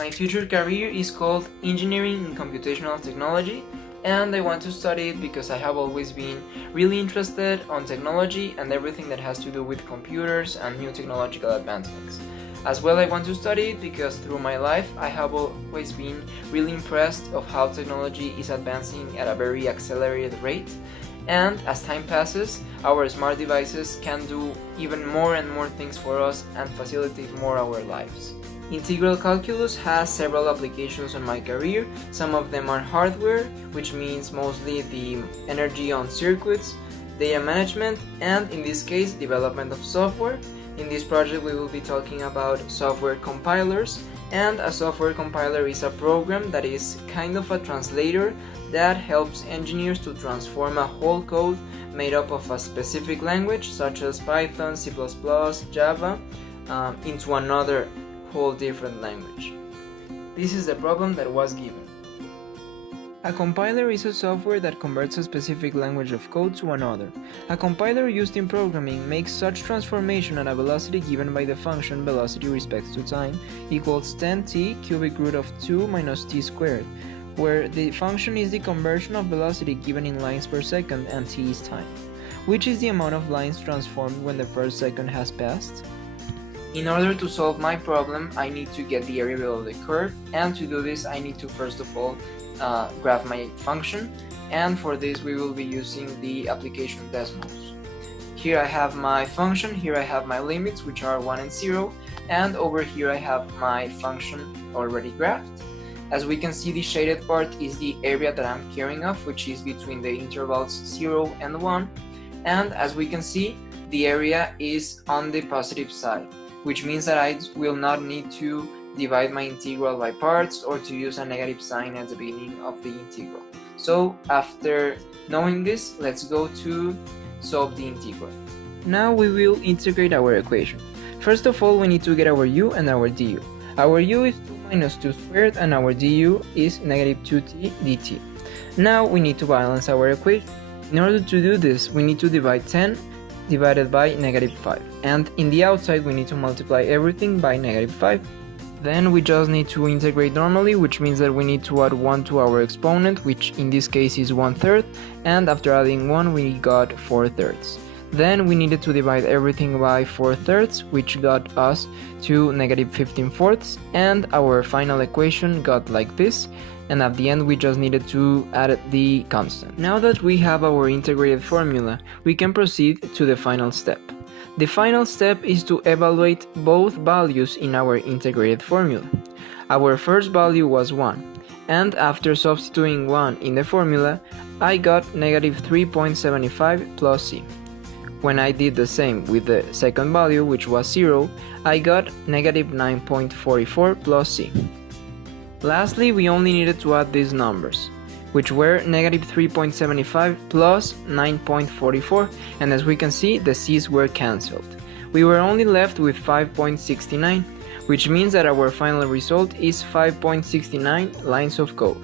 My future career is called Engineering in Computational Technology, and I want to study it because I have always been really interested on technology and everything that has to do with computers and new technological advancements. As well, I want to study it because through my life I have always been really impressed of how technology is advancing at a very accelerated rate, and as time passes, our smart devices can do even more and more things for us and facilitate more our lives. Integral calculus has several applications on my career. Some of them are hardware, which means mostly the energy on circuits, data management, and in this case, development of software. In this project, we will be talking about software compilers, and a software compiler is a program that is kind of a translator that helps engineers to transform a whole code made up of a specific language, such as Python, C++, Java, into another whole different language. This is the problem that was given. A compiler is a software that converts a specific language of code to another. A compiler used in programming makes such transformation at a velocity given by the function velocity respects to time equals 10t cubic root of 2 minus t squared, where the function is the conversion of velocity given in lines per second and t is time, which is the amount of lines transformed when the first second has passed. In order to solve my problem, I need to get the area below the curve, and to do this I need to first of all graph my function, and for this we will be using the application Desmos. Here I have my function, here I have my limits, which are 1 and 0, and over here I have my function already graphed. As we can see, the shaded part is the area that I'm caring of, which is between the intervals 0 and 1, and as we can see, the area is on the positive side, which means that I will not need to divide my integral by parts or to use a negative sign at the beginning of the integral. So after knowing this, let's go to solve the integral. Now we will integrate our equation. First of all, we need to get our u and our du. Our u is 2 minus 2 squared and our du is negative 2t dt. Now we need to balance our equation. In order to do this, we need to divide 10 divided by negative 5, and in the outside we need to multiply everything by negative 5. Then we just need to integrate normally, which means that we need to add 1 to our exponent, which in this case is 1/3, and after adding 1 we got 4/3. Then we needed to divide everything by 4/3, which got us to negative 15/4, and our final equation got like this, and at the end we just needed to add the constant. Now that we have our integrated formula, we can proceed to the final step. The final step is to evaluate both values in our integrated formula. Our first value was 1, and after substituting 1 in the formula, I got negative 3.75 plus c. When I did the same with the second value, which was 0, I got negative 9.44 plus c. Lastly, we only needed to add these numbers, which were negative 3.75 plus 9.44, and as we can see, the c's were cancelled. We were only left with 5.69, which means that our final result is 5.69 lines of code.